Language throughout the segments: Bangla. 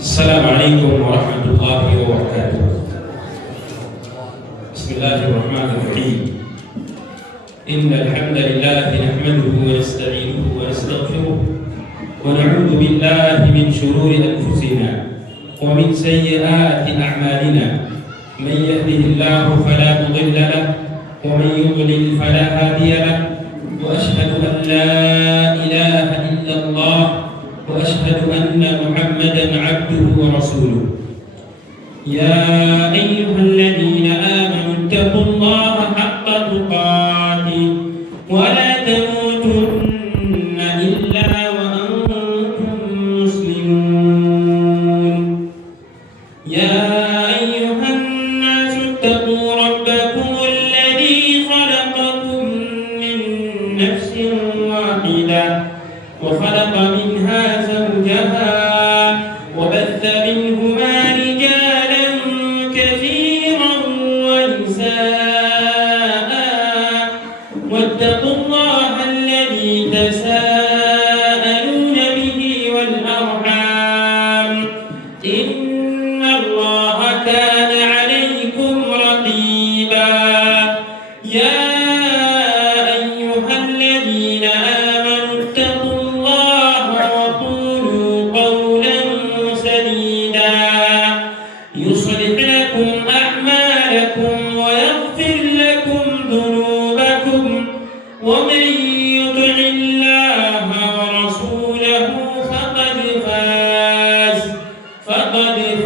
السلام عليكم ورحمة الله وبركاته. بسم الله الرحمن الرحيم. إن الحمد لله نحمده ونستعينه ونستغفره ونعوذ بالله من شرور أنفسنا ومن سيئات أعمالنا. من يهده الله فلا مضل له ومن يضلل فلا هادي له. وأشهد أن لا إله إلا الله وأشهد أن محمدا عبده ورسوله. يا أيها الذين آمنوا اتقوا الله حق تقاته ولا تموتن إلا وأنتم مسلمون. يا أيها الناس اتقوا ربكم الذي خلقكم من نفس واحدة وخلق منها زوجها وبث منهما رجالا كثيرا ونساء واتقوا الله الذي تساءلون به والأرحام إن الله كان عليكم رقيبا. يا أيها الذين آمنوا اتقوا الله وقولوا قولا سديدا يصلح لكم أعمالكم ويغفر لكم ذنوبكم ومن يطع الله ورسوله فقد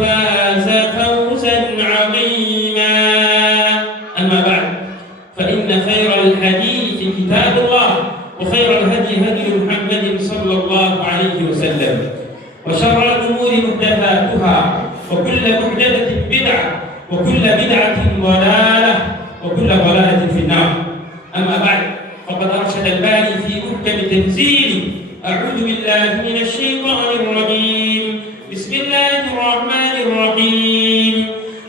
فاز فوزا عظيما. أما بعد، فإن خير الحديث كتاب الله وخير الهدي هدي محمد صلى الله عليه وسلم وشر الأمور محدثاتها وكل محدثة بدعة وكل بدعة ضلالة وكل ضلالة في النار. أما بعد، فقد أرشد الباري في محكم تنزيله: أعوذ بالله من الشيطان الرجيم. بسم الله الرحمن الرحيم.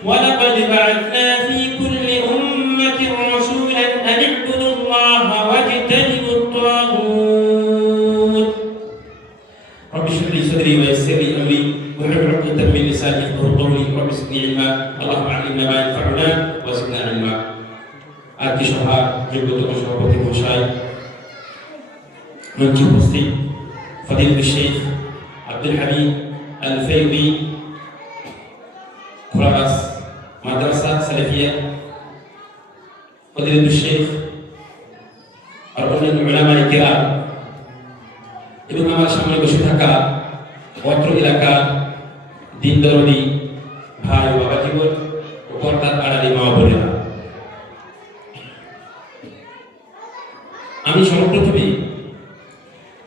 ولقد بعثنا في كل أمة رسولا أن اعبدوا الله واجتنبوا الطاغوت. رب اشرح لي صدري ويسر لي أمري واحلل عقدة من لساني يفقهوا قولي. رب زدني علما. اللهم علمنا ما ينفعنا وزدنا علما. আজকে সভা যোগ্যতম সভাপতি মহাশয়, মঞ্চে উপস্থিত ফজিলাতুল শেখ আব্দুল হামিদ আল ফৈদি, খোরাবাস মাদ্রাসা সালেফিয়া, ফজিলাতুল শেখ আর অন্যান্য উলামায়ে কেরাম এবং আমার সামনে বসে থাকা অত্র এলাকার দিন দরদি ভাই ও বাবা জীবন ও পর্দার আড়ালে মা বোনেরা, আমি সর্বপ্রথমে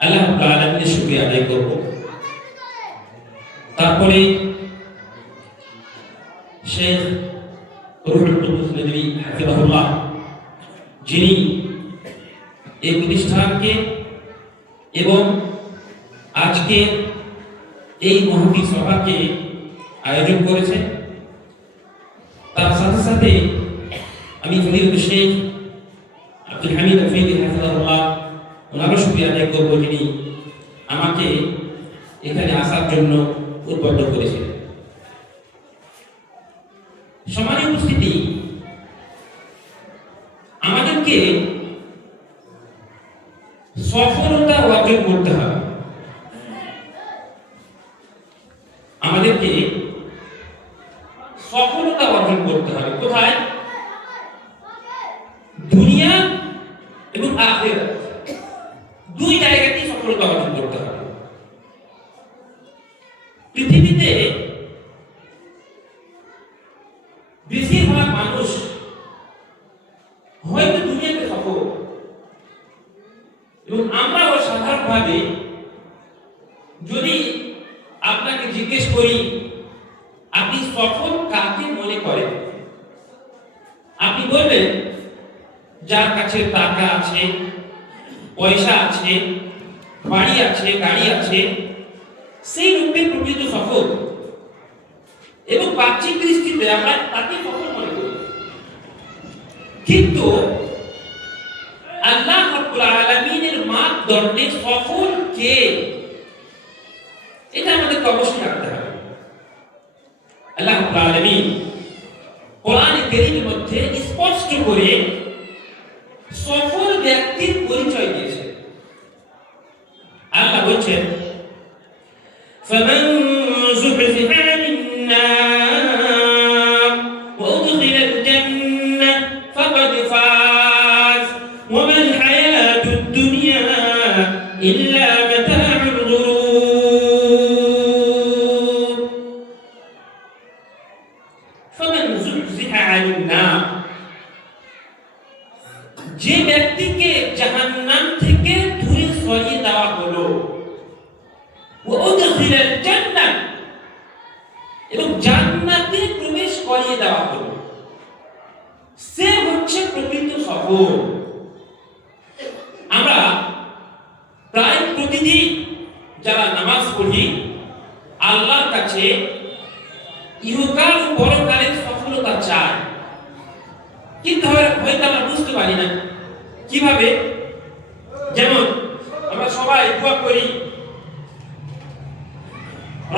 আল্লাহ রাব্বুল আলামিনের শুকরিয়া আদায় করব। তারপরে শেখ রুহুল কুদ্দুস নদভী হাফিজাহুল্লাহ, যিনি এই প্রতিষ্ঠানকে এবং আজকে এই মহতি সভাকে আয়োজন করেছেন, তার সাথে সাথে আমি ফজিলাতুল শেখ আব্দুল হামিদ আল ফৈদি হাফিজাহুল্লাহ ওনারও শুকরিয়া আদায় করব, যিনি আমাকে এখানে আসার জন্য উদ্বুদ্ধ করেছিলেন। সম্মানিত উপস্থিতি, আমাদেরকে সফলতা অর্জন করতে হবে। আমাদেরকে সফলতা অর্জন করতে হবে কোথায়? দুনিয়া এবং আখিরাত, দুই জায়গাতেই সফলতা অর্জন করতে হবে। পৃথিবীতে বেশিরভাগ মানুষ হয়তো দুনিয়াতে সফল, এবং আমরাও সাধারণভাবে যদি আপনাকে জিজ্ঞেস করি আপনি সফল কাকে মনে করেন, আপনি বলবেন যার কাছে টাকা আছে, পয়সা আছে, বাড়ি আছে, গাড়ি আছে, সেই লোকটি প্রকৃত সফল। এবং বাহ্যিক দৃষ্টিতে আমরা তাকে সফল মনে করি, কিন্তু আল্লাহ রাব্বুল আলামিনের মাপদণ্ডে সফল কে, এটা অবশ্যই রাখতে হবে। আল্লাহ রাব্বুল আলামিন কোরআনে কারীমের মধ্যে স্পষ্ট করে সফল ব্যক্তির পরিচয় দিয়েছে। আল্লাহ বলছেন, فمن زحزح عن النار وأدخل الجنة فقد فاز وما الحياة الدنيا إلا متاع الغرور فمن زحزح عن النار যে ব্যক্তিকে জাহান্নাম থেকে দূরে সরিয়ে দেওয়া হলো, ওয়াদখিলাল জান্নাহ এবং জান্নাতে প্রবেশ করিয়ে দেওয়া হলো, সে হচ্ছে প্রকৃত সফল। আমরা প্রায় প্রতিদিন যারা নামাজ পড়ি আল্লাহর কাছে ইহকাল ও পরকালের সফলতা চাই, কিন্তু হয়তো আমরা বুঝতে পারি না কিভাবে। যেমন আমরা সবাই দোয়া করি,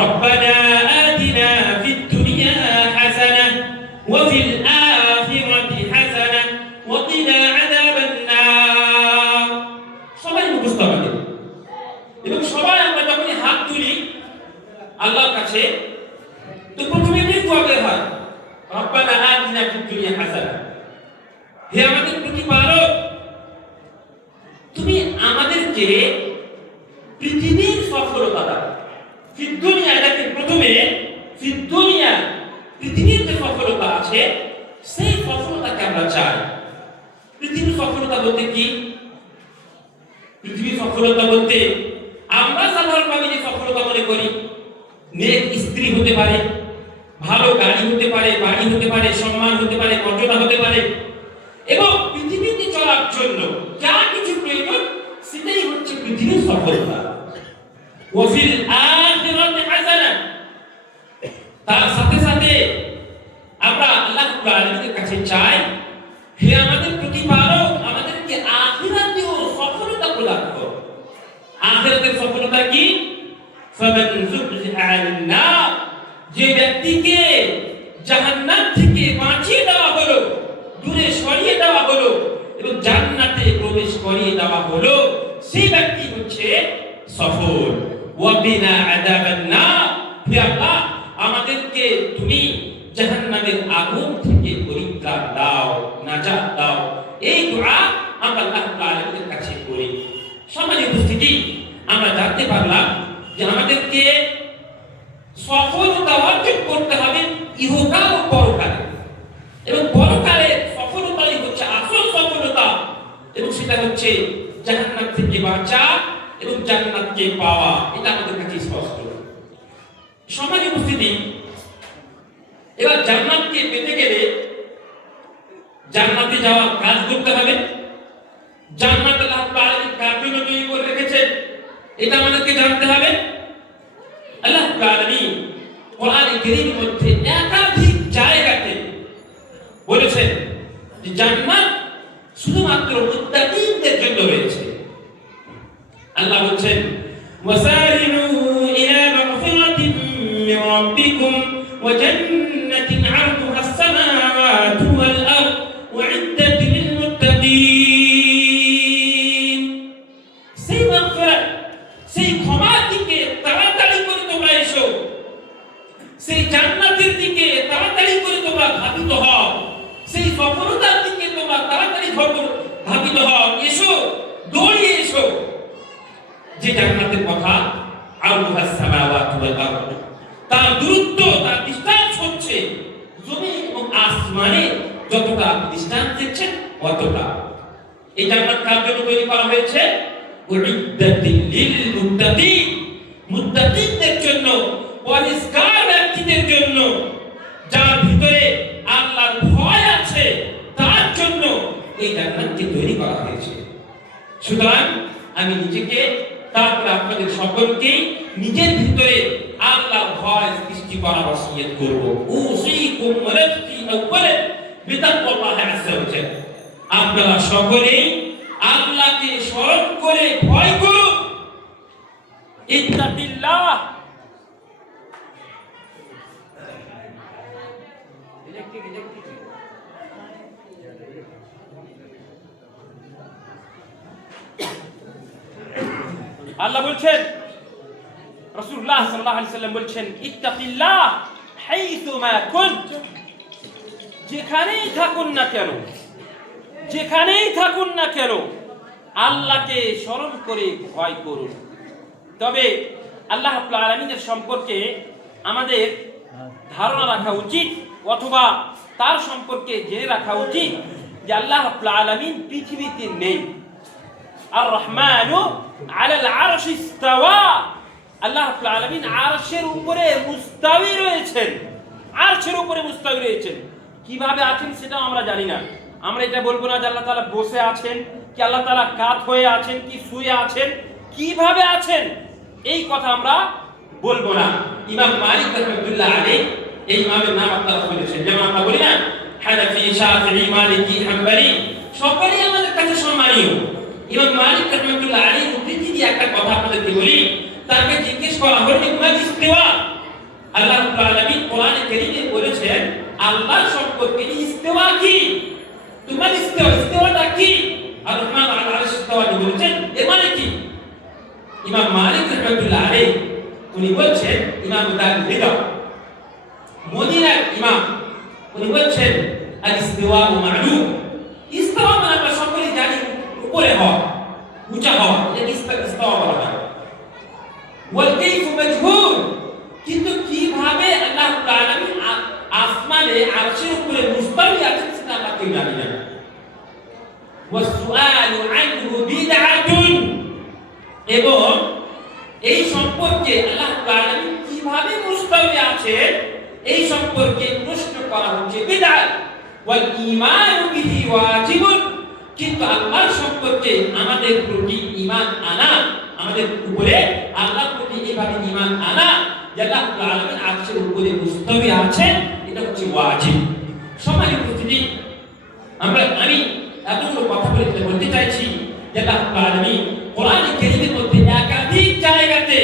ربنا آتنا في الدنيا حسنة وفي الآخرة حسنة وقنا عذاب النار। সবাই মুখস্থ আমাদের, এবং সবাই আমরা যখনই হাত তুলি আল্লাহর কাছে, তো প্রথমে এই দোয়া বের হয়, রব্বানা আতিনা ফিদ দুনিয়া হাসানা, হে আমাদের প্রতিপালক, তুমি আমাদেরকে পৃথিবীর সফলতা দাও। ফিদ দুনিয়া, এটাকে প্রথমে ফিদ দুনিয়া, পৃথিবীর যে সফলতা আছে সেই সফলতাকে আমরা চাই। পৃথিবীর সফলতা বলতে কি? পৃথিবীর সফলতা বলতে আমরা সাধারণভাবে যে সফলতা মনে করি, নেক স্ত্রী হতে পারে, ভালো গাড়ি হতে পারে, বাড়ি হতে পারে, সম্মান হতে পারে, মর্যাদা হতে পারে, এবং পৃথিবীতে চলার জন্য যা কিছু প্রয়োজন সেটাই হচ্ছে পৃথিবীর সফলতা। ওয়াফিল আখিরাতি হাসানা, তার সাথে সাথে আমরা আল্লাহ রাব্বুল আলামিনের কাছে চাই, হে আমাদের প্রতিপালক, আমাদেরকে আখিরাতেও সফলতা প্রদান করো। আখিরাতের সফলতা কি? ফামান যুহজিহা আনিন নার, যে ব্যক্তিকে জাহান্নাম থেকে বাঁচিয়ে দেওয়া হলো, দূরে সরিয়ে দেওয়া হলো এবং জান্নাতে প্রবেশ করিয়ে দেওয়া হলো, সেই ব্যক্তি হচ্ছে সফল। ওয়াবিনা আযাবান নার, হে আল্লাহ, আমাদেরকে তুমি জাহান্নামের আগুন থেকে পরিত্রাণ দাও, নাজাত দাও। এই দোয়া আমরা আল্লাহ তাআলার কাছে করি। সম্মানিত উপস্থিতি, আমরা জানতে পারলাম যে আমাদেরকে সফলতা অর্জন করতে হবে ইহকাল ও পরকালে, এবং পরকালের সফলতাই হচ্ছে আসল সফলতা, এবং সেটা হচ্ছে জাহান্নাম থেকে বাঁচা এবং জান্নাতকে পাওয়া। এটা আমাদের কাছে স্পষ্ট। সম্মানিত উপস্থিতি, এবার জান্নাতকে পেতে গেলে জান্নাতে যাওয়ার কাজ করতে হবে। জান্নাত আল্লাহ রাব্বুল আলামিন কার জন্য তৈরি করে রেখেছেন এটা আমাদেরকে জানতে হবে। আল্লাহ রাব্বুল আলামিন কোরআনে কারীমের মধ্যে একাধিক জায়গাতে বলেছেন যে জান্নাত শুধুমাত্র মুত্তাকিনদের জন্য রয়েছে। আল্লাহ বলেন, ওয়াসারি'ু ইলা মাগফিরাতিন মিন রাব্বিকুম ওয়া জান্নাতিন 'আরদুহা আস-সামাওয়াতু ওয়াল আরদ উ'ইদ্দাত লিল মুত্তাকিন। সেই মাগফিরাত, সেই ক্ষমার দিকে তাড়াতাড়ি করে তোমরা এসো, সেই জান্নাতের দিকে তাড়াতাড়ি করে তোমরা ধাবিত হও, সেই সফলতার দিকে তোমরা তাড়াতাড়ি ধাবিত হও। এসো, দৌড়িয়ে এসো। যে জান্নাতের কথা, আরদুহা আস-সামাওয়াতু ওয়াল আরদ, তার দূরত্ব, তার ডিসটেন্স হচ্ছে জমিন এবং আসমানে যতটা ডিসটেন্স দেখছেন অতটা। এই জান্নাত কার জন্য তৈরি করা হয়েছে? উ'ইদ্দাত লিল মুত্তাকিন, মুত্তাকিনদের জন্য, পরিষ্কার ব্যক্তিদের জন্য, যার ভিতরে আল্লাহর ভয় আছে তার জন্য এই জান্নাতকে তৈরি করা হয়েছে। সুতরাং আমি নিজেকে, তারপর আপনাদের সকলকে নিজের ভিতরে আল্লাহর ভয় সৃষ্টি করার ওসিয়ত করব। উসিকুম ওয়া নাফসি আওয়ালান বিতাকওয়াল্লাহ আযজা ওয়া জাল। আপনারা সকলেই আল্লাহকে স্মরণ করে ভয় করুন। ইত্তাকিল্লাহ, আল্লাহ বলছেন, রাসূলুল্লাহ সাল্লাল্লাহু আলাইহি সাল্লাম বলছেন, ইত্তাকিল্লাহ হাইসুমা কুনত, যেখানেই থাকুন না কেন, যেখানেই থাকুন না কেন আল্লাহকে স্মরণ করে ভয় করুন। তবে আল্লাহ রাব্বুল আলামিনের সম্পর্কে আমাদের ধারণা রাখা উচিত, অথবা তার সম্পর্কে জেনে রাখা উচিত যে আল্লাহ রাব্বুল আলামিন পৃথিবীতে নেই। আর রহমানু আলাল আরশি ইস্তাওয়া, আল্লাহ রাব্বুল আলামিন আরশের উপরে মুস্তাওয়ী রয়েছেন, আরশের উপরে মুস্তাওয়ী রয়েছেন। কিভাবে আছেন সেটাও আমরা জানি না। আমরা এটা বলবো না যে আল্লাহ তাআলা বসে আছেন, কি আল্লাহ তাআলা কাত হয়ে আছেন, কি শুয়ে আছেন, কিভাবে আছেন, এই কথা আমরা বলবো না। ইমাম মালিক রাহমাতুল্লাহ আলাইহি এই ইমামের নাম আপনারা শুনেছেন, যেমন আমরা বলি না হানাফি, শাফিঈ, মালিকি, হাম্বলি, সকলেই আমাদের কাছে সম্মানীয়। ইমাম মালিক রাহমাতুল্লাহ আলাইহি উদ্ধৃতি দিয়ে একটা কথা আপনাদেরকে বলি। তাকে জিজ্ঞেস করা হলো মাল ইস্তিওয়া, আল্লাহ রাব্বুল আলামিন কোরআনে কারীমে বলেছেন আল্লাহর সম্পর্কে ইস্তিওয়া কি, তোমার ইস্তিওয়াটা কি? আর রহমান আলাল আরশ ইস্তাওয়া বলেছেন, এর মানে কি? ইমাম মালিক রাহমাতুল্লাহ আলাইহি উনি বলছেন, ইমাম দারুল হিজরা মদিনার ইমাম, উনি বলছেন আল ইস্তিওয়া মা'লুম, ইস্তিওয়া মানে আমরা সকলেই জানি উপরে হওয়া, উঁচা হওয়া, এটাকে ইস্তিওয়া বলা হয়। ওয়াল কাইফু মাজহুল, কিন্তু কিভাবে আল্লাহ রাব্বুল আলামিন আসমানে আরশের উপরে মুস্তাওয়ী আছেন সেটা আমরা কেউ জানি না। ওয়াস সুআলু আনহু বিদআতুন, এবং এই সম্পর্কে আল্লাহ রাব্বুল আলামিন কিভাবে মুস্তাওয়ী আছেন এই সম্পর্কে প্রশ্ন করা হচ্ছে বিদআত। ওয়াল ঈমানু বিহি ওয়াজিবুন, কিন্তু আল্লাহর সম্পর্কে আমাদের প্রতি ঈমান আনা, আমাদের উপরে আল্লাহর প্রতি এইভাবে ঈমান আনা যে আল্লাহ রাব্বুল আলামিন আরশের উপরে মুস্তাওয়ী আছেন, এটা হচ্ছে ওয়াজিব। সম্মানিত উপস্থিতি, আমি এতগুলো কথা বলতে চাইছি যে আল্লাহ রাব্বুল আলামিন কোরআনে কারীমের মধ্যে একাধিক জায়গাতে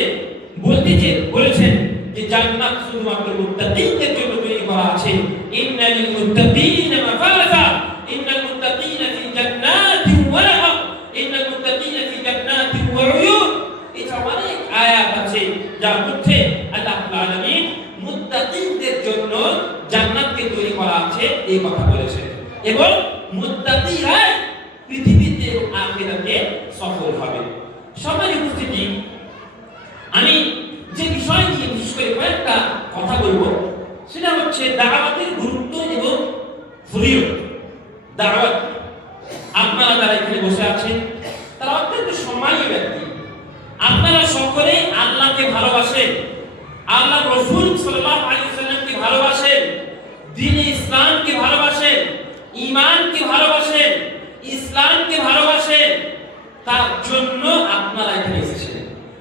বলেছেন যে জান্নাত শুধুমাত্র মুত্তাকিনদের জন্য তৈরি করা আছে। ইন্নাল মুত্তাকিনা মাফাজা, ইন্নাল মুত্তাকিনা ফি জান্নাতিন ওয়া নাহার, ইন্নাল মুত্তাকিনা ফি জান্নাতিন ওয়া উয়ুন। এটা অনেক আয়াত আছে যার মধ্যে আল্লাহ রাব্বুল আলামিন মুত্তাকিনদের জন্য জান্নাতকে তৈরি করা আছে এই কথা বলেছেন, এবং মুত্তাকিরা পৃথিবীতে এবং আখিরাতে সফল হবে। সম্মানিত উপস্থিতি, আমি যে বিষয় নিয়ে বিশেষ করে কয়েকটা কথা বলবো সেটা হচ্ছে দাওয়াতের গুরুত্ব এবং ফজিলত। দাওয়াত, আপনারা যারা এখানে বসে আছেন তারা অত্যন্ত সম্মানীয় ব্যক্তি। আপনারা সকলে আল্লাহকে ভালোবাসেন, আল্লাহ রাসূল সাল্লাল্লাহু আলাইহি ওয়াসাল্লামকে ভালোবাসেন, দ্বীন ইসলামকে ভালোবাসেন, ঈমানকে ভালোবাসেন, ইসলামকে ভালোবাসেন। তার জন্য আপনারা এখানে এসেছেন।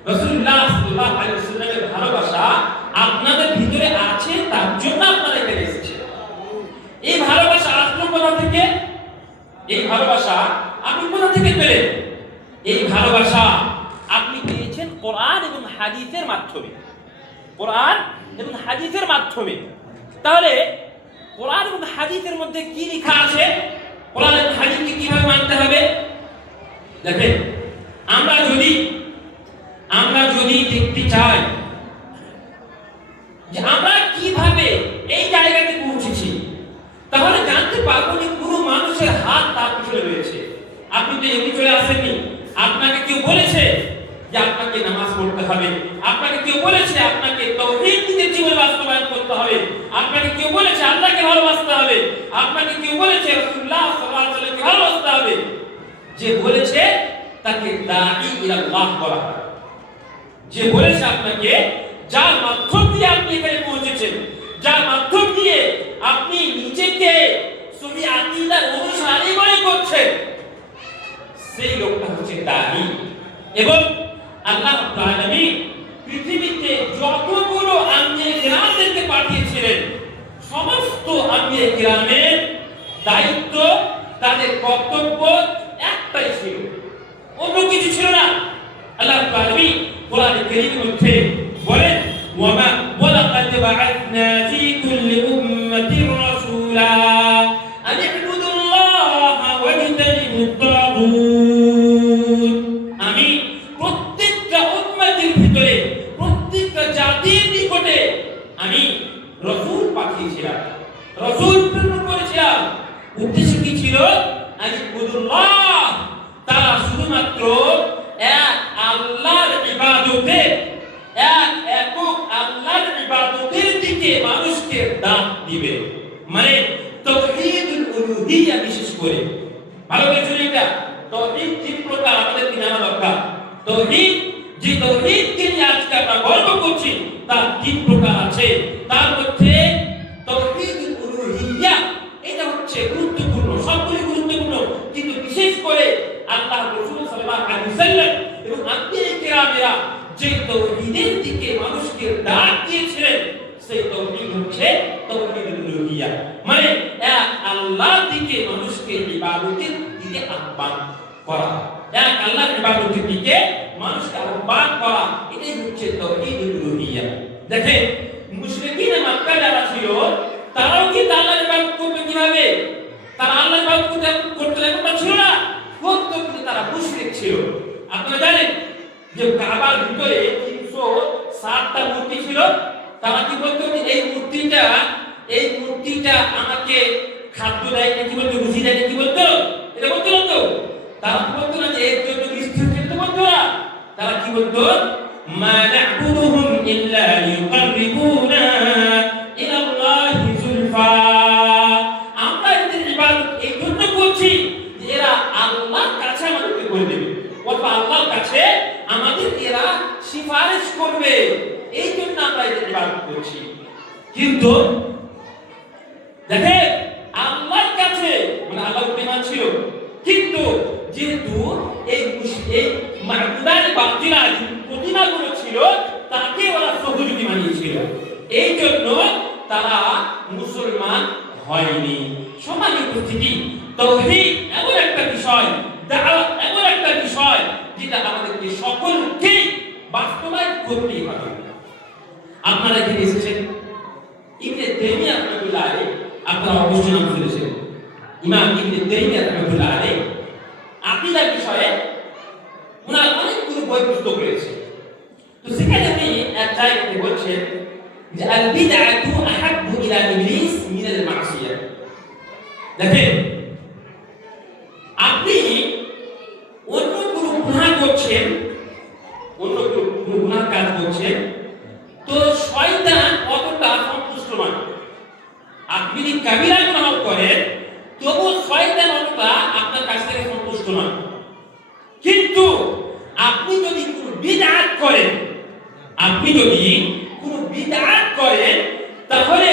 রাসূলুল্লাহ সাল্লাল্লাহু আলাইহি ওয়াসাল্লামের ভালোবাসা আপনাদের ভিতরে আছে, তার জন্য আপনারা এখানে এসেছেন। এই ভালোবাসা আসলো কোথা থেকে? এই ভালোবাসা আপনি কোথা থেকে পেলেন? এই ভালোবাসা আপনি পেয়েছেন কোরআন এবং হাদিসের মাধ্যমে, কোরআন এবং হাদিসের মাধ্যমে। তাহলে কোরআন এবং হাদিসের মধ্যে কি লেখা আছে, কোরআন এবং হাদিসকে কিভাবে মানতে হবে? দেখেন, আমরা যদি দেখতে চাই যে আমরা কিভাবে এই জায়গাতে পৌঁছেছি, তাহলে জানতে পারবো যে কোনো মানুষের হাত তার পিছনে রয়েছে। আপনি তো এমনি চলে আসেননি, আপনাকে কেউ বলেছে যে আপনাকে নামাজ পড়তে হবে, আপনাকে কেউ বলেছে আপনাকে তাওহীদ নিজের জীবনে বাস্তবায়ন করতে হবে, আপনাকে কেউ বলেছে আল্লাহকে ভালোবাসতে হবে, আপনাকে কেউ বলেছে রাসূলুল্লাহ সাল্লাল্লাহু আলাইহি ওয়াসাল্লামকে ভালোবাসতে হবে। যে বলেছে তাকে দাঈ ইলাল্লাহ বলা হয়। যে বলেছে আপনাকে, যার মাধ্যম দিয়ে আপনি এখানে পৌঁছেছেন, যার মাধ্যম দিয়ে আপনি নিজেকে সহি আকীদার অনুসারী মনে করছেন, সেই লোকটা হচ্ছে দাঈ। এবং আল্লাহ রাব্বুল আলামিন পৃথিবীতে যতগুলো আম্বিয়া কিরামদেরকে পাঠিয়েছিলেন, সমস্ত আম্বিয়া কিরামের দায়িত্ব, তাদের কর্তব্য একটাই ছিল, অন্য কিছু ছিল না। আল্লাহ রাব্বুল আলামিন কোরআনে কারীমের মধ্যে বলেন, ওয়ামা ওয়ালাকাদ বা'আথনা ফী কুল্লি উম্মাতির রাসূলা আন ইবুদুল্লাহা ওয়াজতানিবুত তাগুত। আমি প্রত্যেকটা রাসূল প্রেরণ করেছিলাম। উদ্দেশ্য কি ছিল? আইবুদুল্লাহ, তারা শুধুমাত্র এক আল্লাহর ইবাদতে, এক একক আল্লাহর ইবাদতের দিকে মানুষকে ডাক দিবে। মানে তাওহীদুল উলুহিয়্যা, বিশেষ করে ভালো করে শুনুন, এটা তাওহীদ তিন প্রকার আমাদেরকে জানা দরকার। তাওহীদ, যে তাওহীদকে নিয়ে আজকে আমরা গর্ব করছি, তার তিন প্রকার আছে। তার মধ্যে তাওহীদুল উলুহিয়্যা, এটা হচ্ছে গুরুত্বপূর্ণ, সবগুলি গুরুত্বপূর্ণ, কিন্তু বিশেষ করে আল্লাহ রাসূল সাল্লাল্লাহু আলাইহি ওয়াসাল্লাম এবং আম্বিয়া কিরামেরা যে তাওহীদের দিকে মানুষকে ডাক দিয়েছিলেন, সেই তাওহীদ হচ্ছে তাওহীদুল উলুহিয়্যা। মানে এক আল্লাহর দিকে মানুষকে ইবাদতের দিকে আহ্বান করা, এক আল্লাহর ইবাদতের দিকে মানুষকে আহ্বান করা, এটাই হচ্ছে তাওহীদুল উলুহিয়্যা। দেখেন, মুশরিকিন মক্কা যারা ছিল, তারাও কি আল্লাহর ইবাদত করবে কিভাবে? তারা আল্লাহর ইবাদত করতে এমনটা ছিল না, করত, কিন্তু তারা মুশরিক ছিল। আপনারা জানেন যে কাবার ভিতরে 307টা মূর্তি ছিল। তারা কি বলতো? এই মূর্তিটা আমাকে খাদ্য দেয় না, কি বলতো? রুজি দেয় না, কি বলতো? এটা বলতো না তো? তারা কি বলতো না যে এর জন্য স্থির খেতে বলতো না? তারা কি বলতো? মা না'বুদুহুম ইল্লা লিয়ুকাররিবুনা ইলা আল্লাহি যুলফা, আমরা এদের ইবাদত এই জন্য করছি যে এরা আল্লাহর কাছে আমাদেরকে করে দেবে, অথবা আল্লাহর কাছে আমাদের এরা সিফারিশ করবে, এই জন্য আমরা এদের ইবাদত করছি। কিন্তু দেখেন, আল্লাহর কাছে মানে আল্লাহর ঈমান ছিল, কিন্তু যেহেতু এই মা'বুদানে বাতিলা প্রতিমাগুলো ছিল, তাকে ওরা সহযোগী বানিয়েছিল, এই জন্য তারা মুসলমান হয়নি। সমাজের উপস্থিতি, তাওহীদ এমন একটা বিষয়, দাওয়াত এমন একটা বিষয়, যেটা আমাদেরকে সকলকে বাস্তবায়ন করতেই হবে। আপনারা এখানে এসেছেন, ইবনে তাইমিয়া রাহমাতুল্লাহ আলাইহি, আপনারা অবশ্যই নাম শুনেছেন, ইমাম ইবনে তাইমিয়া রাহমাতুল্লাহ আলাইহি আকীদার বিষয়ে ওনার অনেকগুলো বই পুস্তক রয়েছে। তো সেখানে উনি এক জায়গাতে বলছেন যে আল বিদআতু আহাব্বু ইলা ইবলিস মিনাল মাসিয়া। দেখেন, আপনি অন্য কোনো গুনাহ করছেন, অন্য কোনো গুনাহ কাজ করছেন, তো শয়তান অতটা সন্তুষ্ট নয়। আপনি যদি কাবিরা গুনাহ করেন, তবু শয়তান অতটা আপনার কাছ থেকে সন্তুষ্ট নয়। কিন্তু আপনি যদি কোনো বিদআত করেন, তাহলে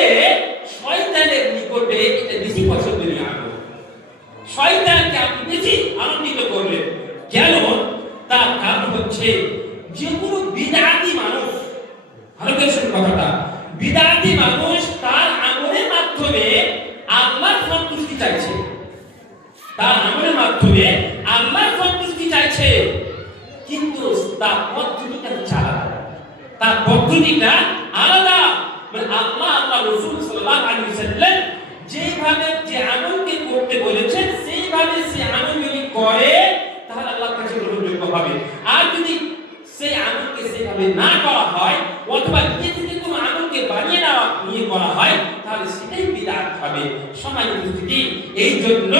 শয়তানের নিকটে এটা বেশি পছন্দনীয় হবে। শয়তানকে আপনি বেশি আনন্দিত করবেন। কেন? তার কারণ হচ্ছে, যে কোনো বিদআতি মানুষ, ভালো করে শুনুন কথাটা, বিদআতি মানুষ তার আমলের মাধ্যমে আল্লাহর সন্তুষ্টি চাইছে, তার আমলের মাধ্যমে আল্লাহর সন্তুষ্টি চাইছে, কিন্তু তার পদ্ধতিটা আলাদা, তার পদ্ধতিটা আলাদা। মানে আল্লাহ রাসূল সাল্লাল্লাহু আলাইহি ওয়াসাল্লাম যেভাবে যে আমলকে করতে বলেছেন, সেইভাবে সে আমল যদি করে, তাহলে আল্লাহর কাছে গ্রহণযোগ্য হবে। আর যদি সেই আমলকে সেভাবে না করা হয়, অথবা নিজে থেকে কোনো আমলকে বানিয়ে নেওয়া নিয়ে করা হয়, তাহলে সেটাই বিদআত হবে। সমাজের উপস্থিতি, এই জন্য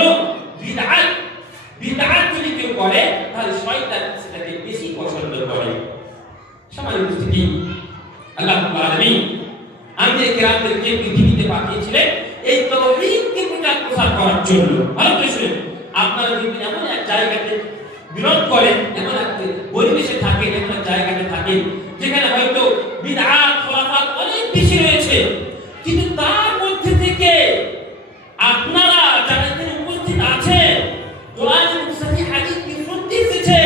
বিদআত যদি কেউ করে, তাহলে শয়তান সেটাকে বেশি পছন্দ করে। সমাজের উপস্থিতি, আল্লাহ রাব্বুল আলামিন আমাদের কিরামদেরকে পৃথিবীতে পাঠিয়েছিলেন এই তাওহীদকে প্রচার করার জন্য। ভালো করে শুনুন, আপনারা যদি এমন এক জায়গাতে বিরোধ করেন, এমন এক পরিবেশে থাকেন, এমন এক জায়গাতে থাকেন যেখানে হয়তো বিদআত খুরাফাত অনেক বেশি রয়েছে, কিন্তু তার মধ্যে থেকে আপনারা যারা এখানে উপস্থিত আছেন, কোরআন এবং সহিহ হাদিসকে শুনতে এসেছে,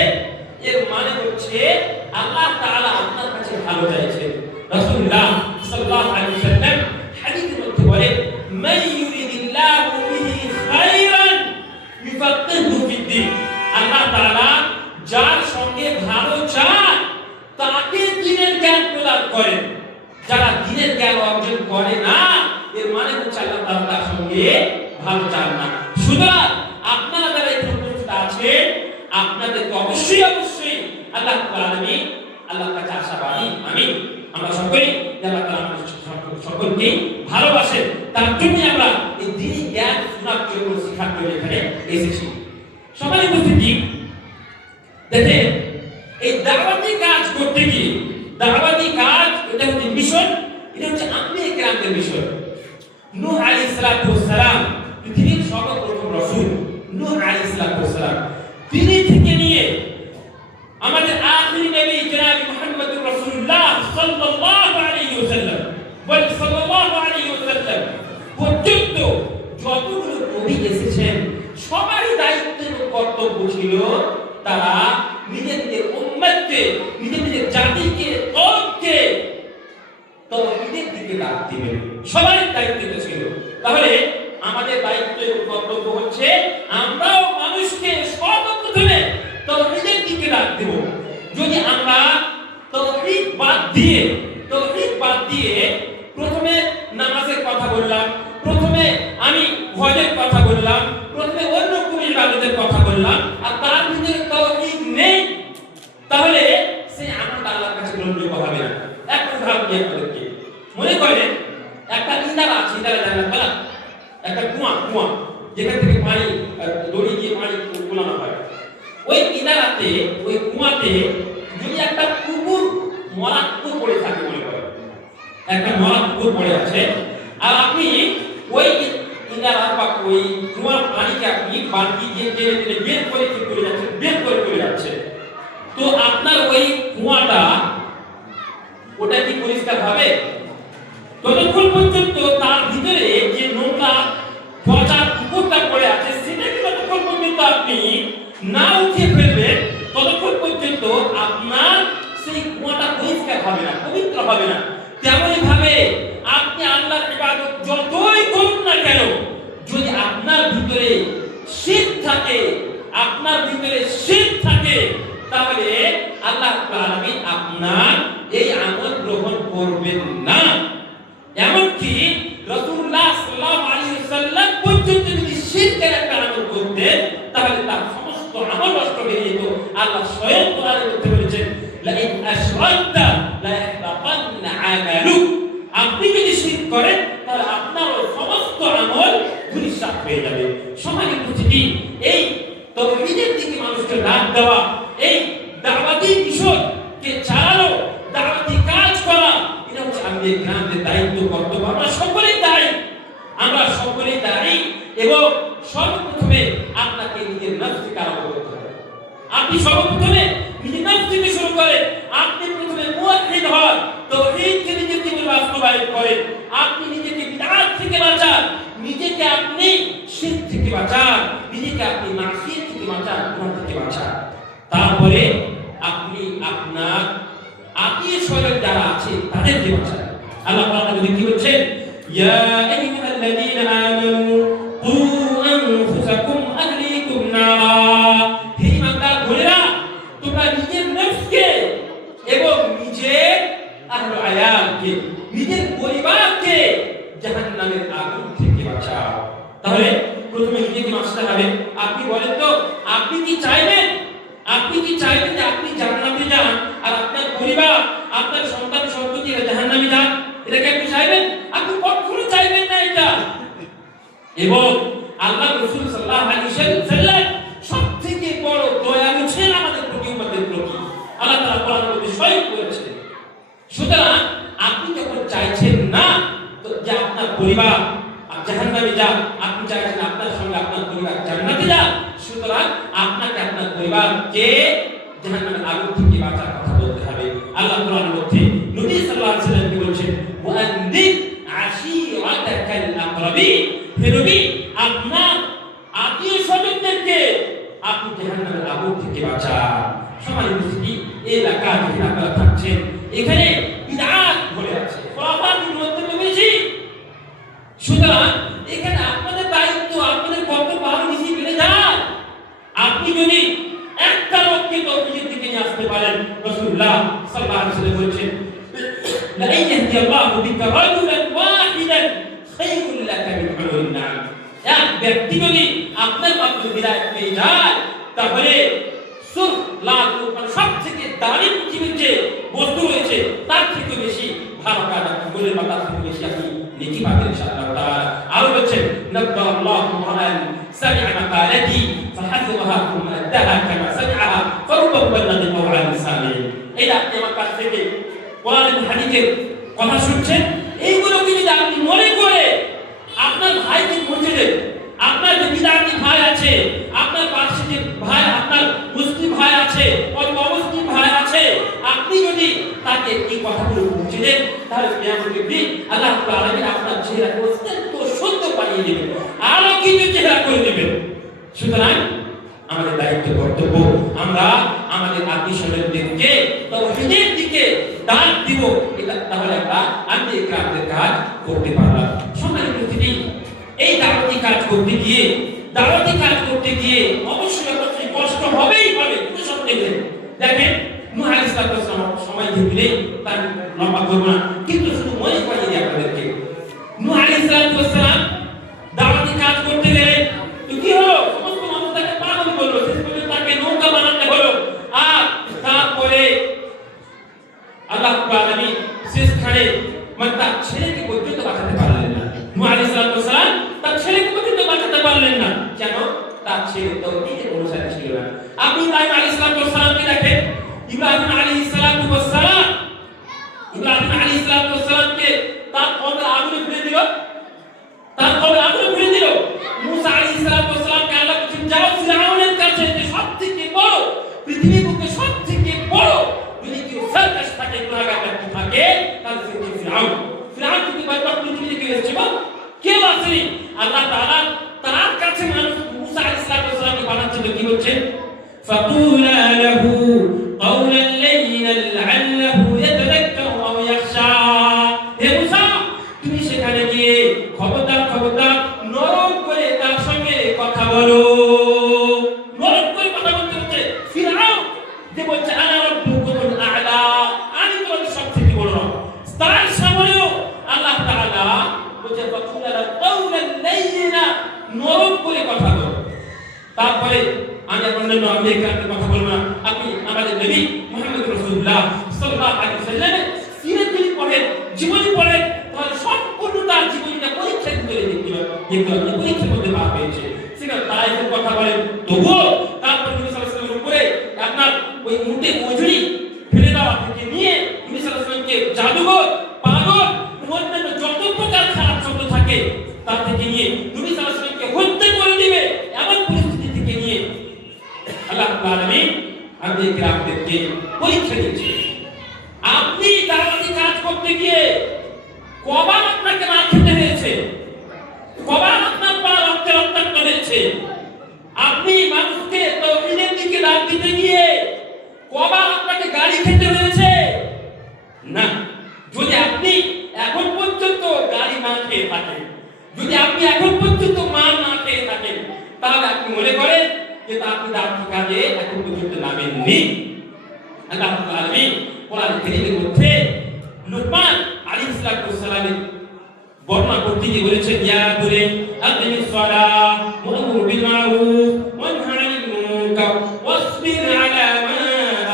এর মানে হচ্ছে আল্লাহ তাআলা আপনার কাছে ভালো চাইছেন। রাসূলুল্লাহ সাল্লাল্লাহু আলাইহি ওয়াসাল্লাম হাদিসের মধ্যে বলেন, মান ইউরিদিল্লাহু বিহি খায়রান ইউফাক্কিহু ফিদ্দীন। আল্লাহ তাআলা যার সঙ্গে ভালো চান, তাকে দ্বীনের জ্ঞান প্রদান করেন। যারা দ্বীনের জ্ঞান অর্জন করে না, এর মানে হচ্ছে আল্লাহ তাআলা তার সঙ্গে ভালো চান না। সুতরাং আপনারা যারা এই উপস্থিত আছেন, আপনাদেরকে অবশ্যই আল্লাহ রাব্বুল আলামিন আল্লাহর কাছে আশাবাদী। আমিন। আমরা সকলেই আল্লাহ তাআলা সকলকে ভালোবাসেন, তার জন্য আমরা আজকের বিষয়। নূহ আলাইহিস সালাম পৃথিবীর সর্বপ্রথম রাসূল নূহ আলাইহিস সালাম, তিনি থেকে নিয়ে আমাদের আখিরি নবী জনাব মুহাম্মদুর রাসূলুল্লাহ সাল্লাল্লাহু আলাইহি ওয়াসাল্লাম পর্যন্ত যতগুলো নবী এসেছেন সবারই দায়িত্ব এবং কর্তব্য ছিল তারা নিজেদের উম্মতকে, নিজেদের জাতিকে, কওমকে তাওহীদের দিকে ডাক দিবেন। সবারই দায়িত্ব ছিল। তাহলে আমাদের দায়িত্ব এবং কর্তব্য হচ্ছে আমরাও মানুষকে সর্বপ্রথমে তাওহীদের দিকে ডাক দেব। যদি আমরা তাওহীদ বাদ দিয়ে প্রথমে নামাজের কথা বললাম, প্রথমে আমি হজের কথা বললাম, প্রথমে অন্য কোন ইবাদতের কথা বললাম, আর তার ভিতরে তাওহীদ নেই, তাহলে সেই আমলটা আল্লাহর কাছে গ্রহণযোগ্য হবে না। এক উদাহরণ দিয়ে আপনাদেরকে মনে করেন একটা ইনারা আছে, ইনারা জানেন না, একটা কুয়া যেখান থেকে পানি দড়ি দিয়ে পানি তোলানো হয়। ওই ইনারাতে, ওই কুয়াতে যদি একটা কুকুর মরা কুকুর পড়ে থাকে, মনে করেন একটা মরা কুকুর পড়ে আছে, আর আপনি ওই ইনারা বা ওই কুয়ার পানিকে আপনি বালতি দিয়ে টেনে বের করে যাচ্ছে, তো আপনার ওই কুয়াটা ওটা কি পরিষ্কার হবে? ততক্ষণ পর্যন্ত তার ভিতরে যে নোংরা পচা কুকুরটা পড়ে আছে সেটাকে যতক্ষণ পর্যন্ত আপনি না উঠিয়ে ফেলবেন ততক্ষণ পর্যন্ত আপনার সেই কুয়াটা পরিষ্কার হবে না, পবিত্র হবে না। তেমনই ভাবে আপনি আল্লাহর ইবাদত যতই করুন না কেন, যদি আপনার ভিতরে শিরক থাকে, তাহলে আল্লাহ রাব্বুল আলামিন আপনার এই আমল গ্রহণ করবেন না। এমনকি রাসূলুল্লাহ সাল্লাল্লাহু আলাইহি ওয়াসাল্লাম পর্যন্ত যদি শিরকের একটা আমল করতেন তাহলে তার সমস্ত আমল নষ্ট হয়ে যেত। আল্লাহ স্বয়ং কোরআনে বলতে বলেছেন, লা ইন আশরাকতা লা ইয়াহবাতান্না আমালুক, আপনি যদি শিরক করেন তাহলে আপনার সমস্ত আমল ধূলিসাৎ হয়ে যাবে। সম্মানিত উপস্থিতি, এই তাওহীদের দিকে মানুষকে ডাক দেওয়া, এই দাওয়াতি মিশনকে চালানো, দাওয়াতি কাজ করা, এটা হচ্ছে আমাদের গ্রামের দায়িত্ব, কর্তব্য। আমরা সকলেই দায়ী এবং সর্বপ্রথমে আপনাকে নিজের নফস থেকে আরম্ভ করতে হবে। আপনি সর্বপ্রথমে নিজের নফস থেকে শুরু করেন। আপনি প্রথমে মুওয়াহহিদ হন, তাওহীদকে নিজের জীবনে বাস্তবায়ন করেন। আপনি নিজেকে বিদআত থেকে বাঁচান, নিজেকে আপনি শিরক থেকে বাঁচান, নিজেকে আপনি মাসিয়াত থেকে বাঁচান, গুনাহ থেকে বাঁচান। তারপরে আপনি আপনার আত্মীয় স্বজন যারা আছে তাদেরকে বাঁচান। আল্লাহ তাআলা কি বলছেন? ইয়া আইয়ুহাল্লাযীনা আমানু কু আনফুসাকুম আহলিকুম নারা, হে ঈমানদাররা, তোমরা নিজের নফসকে এবং নিজের আহলে আয়ালকে, নিজের পরিবারকে জাহান্নামের আগুন থেকে বাঁচাও। তাহলে প্রথমে নিজেকে বাঁচতে হবে। আপনি বলেন তো, আপনি কি চাইবেন যে আপনি জান্নাতে যান আর আপনার পরিবার, আপনার সন্তান সন্ততিরা জাহান্নামে যান? এটা কি আপনি চাইবেন? আপনি কখনো চাইবেন না এটা। এবং আল্লাহ রাসূল সাল্লাল্লাহু আলাইহি ওয়াসাল্লাম সবথেকে বড় দয়ালু ছিলেন আমাদের প্রতি, উম্মতের প্রতি। আল্লাহ তাআলা কোরআনের মধ্যে স্বয়ং বলেছেন। সুতরাং আপনি যখন চাইছেন না যে আপনার পরিবার জাহান্নামে যাক, আপনি চাইছেন আপনার সঙ্গে আপনার পরিবার জান্নাতে যাক, সুতরাং আপনাকে আপনার পরিবারকে জাহান্নামের আগুন থেকে বাঁচার কথা বলতে হবে। আল্লাহ কোরআনের মধ্যে নবী সাল্লাল্লাহু আলাইহি ওয়াসাল্লাম কি বলেছেন? ওয়ানদির আশীরাতাকাল আকরাবিন, হে নবী, আপনার আত্মীয় স্বজনদেরকে আপনি জাহান্নামের আগুন থেকে বাঁচান। সম্মানিত উপস্থিতি, এই এলাকা যেখানে আপনারা থাকছেন, এখানে বিদআত ভরে আছে, খুরাফাতের মধ্যে বেশি। সুতরাং এখানে আপনাদের দায়িত্ব, আপনাদের কর্তব্য আরো বেশি বেড়ে যায়। আপনি যদি একটা লোককে তাওহীদের দিকে নিয়ে আসতে পারেন, রাসূলুল্লাহ সাল্লাল্লাহু আলাইহি ওয়াসাল্লাম বলেছেন, লা ইয়াহদিয়াল্লাহু বিকা রাজুলান ওয়াহিদান খায়রুল লাকা মিন হুরুন নাম। এক ব্যক্তি যদি আপনার মাধ্যমে হিদায়াত পেয়ে যায়, তাহলে লাখ মানে সবথেকে দামি পৃথিবীর যে বস্তু রয়েছে তার থেকে বেশি ভালো কাজ আপনি বলে বা তার থেকে বেশি আপনি নেকি পাবেন ইনশাআল্লাহ তাআলা। আরো বলছেন, নাব্বাল্লাহু মান সামি'a মাকালাতি ফাহাযবাহা কুম আদাহা কামা সামি'াহা ফারুবা মুবাল্লিগিন ওয়া আলা সামি'in। এই আপনি আমার কাছ থেকে কোরআন এবং হাদিসের কথা শুনছেন, এইগুলোকে যদি আপনি তাহলে কিয়ামতের দিন আল্লাহ রাব্বুল আলামিন আপনার চেহারাকে অত্যন্ত সুন্দর বানিয়ে দিবেন, আলোকিত চেহারা করে দিবেন। সুতরাং আমাদের দায়িত্ব কর্তব্য আমরা আমাদের আত্মীয়-স্বজনদেরকে তাওহীদের দিকে ডাক দিব, এটা তাহলে আমরা আম্বিয়া কিরামদের কাজ করতে পারলাম। সম্মানিত উপস্থিতি, এই দাওয়াতি কাজ করতে গিয়ে অবশ্যই কষ্ট হবেই হবে, কোনো সন্দেহ নেই। দেখেন নূহ আলাইহিস সালাম সময় দিলে তার লম্বা করব না, কিন্তু শুধু মনে করিয়ে দিই আপনাদেরকে, নূহ আলাইহিস সালাম দাওয়াতি কাজ করতে গেলেন তো কি হলো, সমস্ত মানুষ তাকে পাগল বললো, শেষ পর্যন্ত তাকে নৌকা বানাতে হলো। আর তারপরে আল্লাহ রাব্বুল আলামিন শেষখানে মানে তার ছেলেকে পর্যন্ত বাঁচাতে পারলেন না। নূহ আলাইহিস সালাম তার ছেলেকে পর্যন্ত বাঁচাতে পারলেন না, কেন? তার ছেলে তাওহীদের অনুসারী ছিল না। আপনি ইব্রাহিম আলাইহিস সালামকে দেখেন, ইব্রাহিম আলাইহিস সালামকে তার কওমে আগুনে ফেলে দিল, মুসা আলাইহিস সালামকে আল্লাহ বলেছেন যাও ফিরআউনের কাছে, যে সবথেকে বড় পৃথিবীর বুকে সবথেকে বড় যদি কেউ সার্কাস থাকে, গুনাহগার থাকে, তাহলে সে ফিরআউন থেকে বাইরে পৃথিবীতে কেউ এসেছে বা কেউ আসেনি। আল্লাহ তাআলা তার কাছে মানুষ মুসা আলাইহিস সালামকে বানাচ্ছিল, কি হচ্ছে ফাকুলা লাহু কাওলান লাইয়িনান লাআল্লাহু ইয়াতাযাক্কারু আও ইয়াখশা। হে মুসা, তুমি সেখানে গিয়ে খবরদার নরম করে তার সঙ্গে কথা বলো, নরম করে কথা বলতে হচ্ছে। ফিরআউন যে বলছে আনা রাব্বুকুমুল আ'লা, আমি তোমাদের সবথেকে বড় রব, তার সামনেও আল্লাহ তাআলা বলছে ফাকুলা লাহু কাওলান লাইয়িনা, নরম করে কথা বলো। তারপরে আমি অন্যান্য আম্বিয়াদের কথা বলবো না, আপনি আমাদের নবী মুহাম্মদ রাসূলুল্লাহ সাল্লাল্লাহু আলাইহি ওয়াসাল্লামের সিরাত যদি পড়েন, জীবনী পড়েন, তাহলে সম্পূর্ণ তার জীবনটা পরীক্ষা করে দেখতে পারবেন, যেহেতু আপনি পরীক্ষার মধ্যে পাওয়া হয়েছে। সেখানে তাইফের কথা বলেন তবুও তারপর নবী সাল্লাল্লাহু আলাইহি ওয়াসাল্লামের উপরে আপনার ওই মুটে ওজুরি ফেলে দেওয়া থেকে নিয়ে নবী সাল্লাল্লাহু আলাইহি ওয়াসাল্লামকে জাদুঘর, পাগল, অন্যান্য যত প্রকার খারাপ শব্দ থাকে তার থেকে নিয়ে নবী সাল্লাল্লাহু আলাইহি ওয়াসাল্লামকে হত্যা করে দিবে এমন পরিস্থিতি থেকে নিয়ে আল্লাহ রাব্বুল আলামিন আম্বিয়া কিরামদেরকে পরীক্ষা দিয়েছে। আপনি দাওয়াতি কাজ করতে গিয়ে কবার আপনাকে মার খেতে হয়েছে, কবার আপনার পা রক্তে রক্তাক্ত হয়েছে, আপনি মানুষকে তাওহীদের দিকে ডাক দিতে গিয়ে কবার আপনাকে গালি খেতে হয়েছে না। যদি আপনি এখন পর্যন্ত গালি না খেয়ে থাকেন, যদি আপনি এখন পর্যন্ত মার না খেয়ে থাকেন, তাহলে আপনি মনে করেন যে আপনি দাওয়াতি কাজে এখন পর্যন্ত নামেননি। আল্লাহ রাব্বুল আলামিন কোরআন কারীমের মধ্যে লুকমান আলাইহিস সালামের বর্ণনা করতে গিয়ে বলেছেন ইয়া বুনি আকিমিস সালাহ ওয়া আমর বিল মারুফ ওয়া নাহি আনিল মুনকার ওয়াসবির আলা মা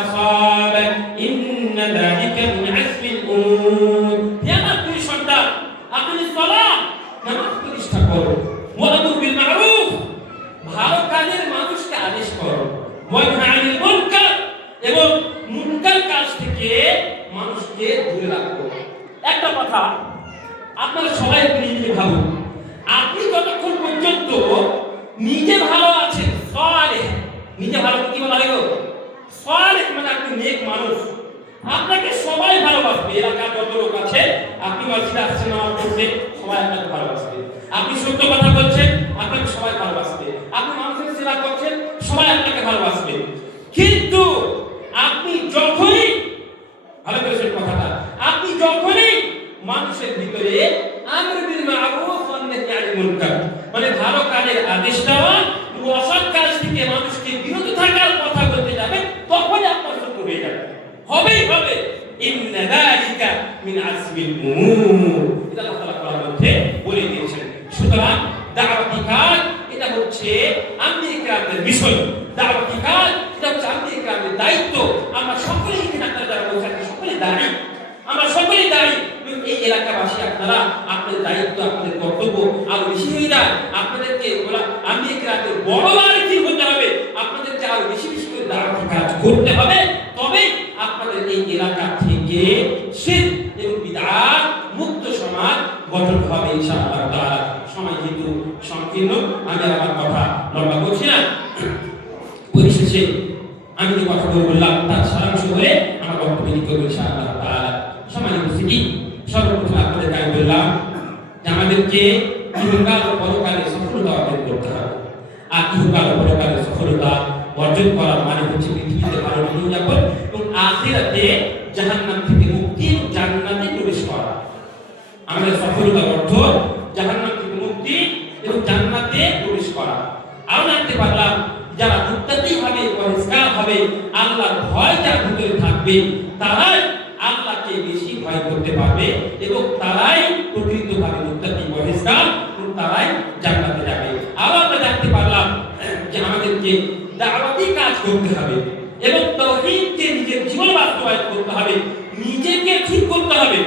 আসাবাক ইন্না যালিকা মিন আজমিল উমুর। হে আমার প্রিয় সন্তান, আকিমিস সালাহ, নামাজ প্রতিষ্ঠা করো, ওয়া আমর বিল মারুফ, ভালো কাজের মানুষকে আদেশ করো, ওয়া নাহি আনিল মুনকার, এবং মুনকার কাজ থেকে মানুষকে দূরে রাখো। একটা কথা আপনারা সবাই নিজে ভাবুন, আপনি যতক্ষণ পর্যন্ত নিজে ভালো আছেন, সালেহ, নিজে ভালো কি বলা হয় গো? সালেহ মানে আপনি নেক মানুষ, আপনাকে সবাই ভালোবাসবে। এলাকার যত লোক আছে, আপনি মসজিদে আসছেন নামাজ পড়তে, সবাই আপনাকে ভালোবাসবে। আপনি সত্য কথা বলছেন, আপনাকে সবাই ভালোবাসবে। আপনি মানুষের সেবা করছেন, সবাই আপনাকে ভালোবাসবে। কিন্তু আপনি যখনই, ভালো করেছেন কথাটা, আপনি যখনই মানুষের ভিতরে আমর বিল মারুফ ওয়া নাহি আনিল মুনকার মানে ভালো কাজের আদেশ দেওয়া, অসৎ কাজ থেকে মানুষকে বিরত থাকার কথা বলতে যাবেন, তখনই আপনার শত্রু হয়ে যাবে, হবেই হবে। ইন্না যালিকা মিন আজমিল উমুর, এটা আল্লাহ তাআলা কোরআনের মধ্যে বলে দিয়েছেন। সুতরাং দাওয়াতি কাজ এটা হচ্ছে আম্বিয়া কিরামদের বিষয়, দাওয়াতি কাজ এটা হচ্ছে আম্বিয়া কিরামদের দায়িত্ব। আমরা সকলেই এখানে আপনারা যারা বলছেন সকলেই দায়ী, আমরা সকলেই দায়ী। এই এলাকাবাসী আপনারা আপনাদের দায়িত্ব, আপনাদের কর্তব্য আরো বেশি হয়ে যায়। আপনাদেরকে আম্বিয়া কিরামদের বড় আরেকটি হতে হবে, আপনাদেরকে আরো বেশি বেশি করে দাওয়াতি কাজ করতে হবে, তবে আপনাদের এই এলাকা থেকে শিরক এবং বিদআত মুক্ত সমাজ গঠন হবে ইনশাআল্লাহ তাআলা। সময় যেহেতু সংকীর্ণ, আমি আমার কথা লম্বা করছি না। পরিশেষে আমি যে কথা বললাম তার সারাংশ বলে আমার বক্তব্য নিতে হবে ইনশাআল্লাহ তাআলা। সমাজের উপস্থিতি, সর্বপ্রথম আপনাদেরকে আমি বললাম যে আমাদেরকে ইহকাল ও পরকালে সফলতা অর্জন করতে হবে। আর ইহকাল ও পরকালে সফলতা অর্জন করার মানে হচ্ছে পৃথিবীতে ভালো জীবনযাপন এবং আখিরাতে জাহান্নাম থেকে মুক্তি ও জান্নাতে প্রবেশ করা। আমাদের সফলতার অর্থ জাহান্নাম থেকে মুক্তি এবং জান্নাতে প্রবেশ করা। আরো জানতে পারলাম যারা মুত্তাকি হবে, পরহেজগার হবে, আল্লাহর ভয় যার ভিতরে থাকবে, তারাই আল্লাহকে বেশি ভয় করতে পারবে এবং তারাই প্রকৃতভাবে মুত্তাকি, পরহেজগার এবং তারাই জান্নাতে যাবে। আরো আমরা জানতে পারলাম যে আমাদেরকে দাওয়াতি কাজ করতে হবে এবং তাওহীদকে নিজের জীবন বাস্তবায়ন করতে হবে, নিজেকে ঠিক করতে হবে।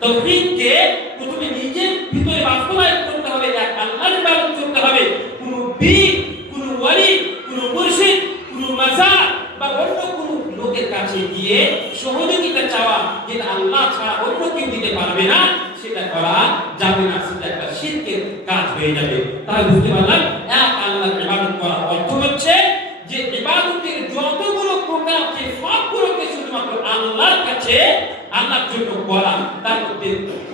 তাওহীদকে প্রথমে নিজের ভিতরে বাস্তবায়ন করতে হবে, এক আল্লাহর ইবাদত করতে হবে। কোনো পীর, কোনো ওয়ালি, কোনো মুর্শিদ, কোনো মাজার বা অন্য কোনো লোকের কাছে গিয়ে সহযোগিতা চাওয়া, যেটা আল্লাহ ছাড়া অন্য কেউ দিতে পারবে না, সেটা করা যাবে না। সেটা একটা শিরকের কাজ হয়ে যাবে। তাহলে বুঝতে পারলাম এক আল্লাহর ইবাদত করার অর্থ হচ্ছে যে ইবাদতের যতগুলো প্রকার আছে সবগুলোকে শুধুমাত্র আল্লাহর কাছে, আল্লাহর জন্য করা। তার মধ্যে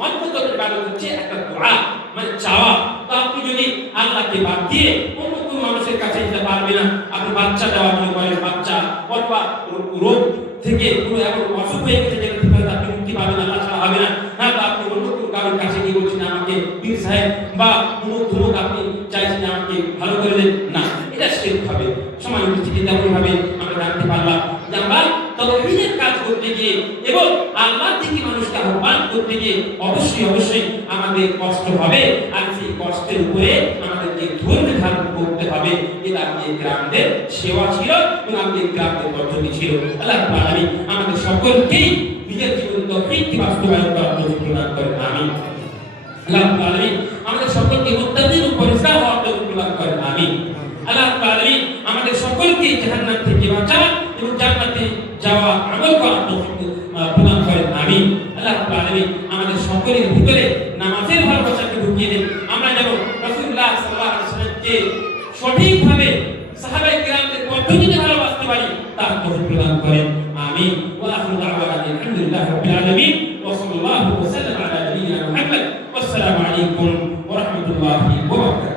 অন্যতম ইবাদত হচ্ছে একটা দোয়া, মানে চাওয়া। তো আপনি যদি আল্লাহকে বাদ দিয়ে অন্য কোনো মানুষের কাছে যেতে পারবে না, আপনি বাচ্চা দেওয়া মনে করেন, বাচ্চা অথবা রোগ থেকে কোনো এমন অসুখ হয়ে গেছে যেটা থেকে আপনি মুক্তি পাবেন, আল্লাহ ছাড়া হবে না। হ্যাঁ, তো আপনি অন্য কোনো কারোর কাছে গিয়ে বলছেন আমাকে পীর সাহেব বা মুমুক আপনি চাইছেন আমাকে ভালো করে দেন, না, এটা শিরক হবে। সমাজ উপস্থিতি তেমন ভাবে আমরা জানতে পারলাম যে আমরা তাওহীদের কাজ করতে গিয়ে এবং আল্লাহর দিকে মানুষকে আহ্বান করতে গিয়ে অবশ্যই আমাদের কষ্ট হবে। আর সেই কষ্টের উপরে আমাদেরকে ধৈর্য ধারণ করতে হবে। এটা আমাদের গ্রামদের সেবা ছিল এবং আমাদের গ্রামদের পদ্ধতি ছিল। আল্লাহ রাব্বুল আলামিন আমাদের সকলকেই নিজের জীবনে তাওহীদকে বাস্তবায়ন করার তৌফিক প্রদান করেন, আমিন। আল্লাহ রাব্বুল আলামিন আমাদের সকলকে মুত্তাকির ও পরিষ্কার হওয়ার তৌফিক প্রদান করেন, আমিন। আল্লাহ রাব্বুল আলামিন আমাদের সকলকে জাহান্নাম থেকে বাঁচান এবং জান্নাতে যাওয়া আমল করার তৌফিক প্রদান করেন, আমিন। আল্লাহ রাব্বুল আলামিন আমাদের সকলের ভিতরে নামাজের ভালোবাসাকে ঢুকিয়ে দেন। আমরা যেন রাসূলুল্লাহ সাল্লাল্লাহু আলাইহি ওয়াসাল্লামকে সঠিকভাবে সাহাবায়ে কিরামদের পদ্ধতিতে ভালোবাসতে পারি, তার তৌফিক প্রদান করেন, আমিন। ওয়া আখিরু দাওয়ানা আলহামদুলিল্লাহি রাব্বিল আলামিন ওয়া সাল্লাল্লাহু ওয়া সাল্লাম আলা নাবিয়িনা মুহাম্মদ। ওয়াসসালামু আলাইকুম ওয়া রাহমাতুল্লাহি ওয়া বারাকাতুহু।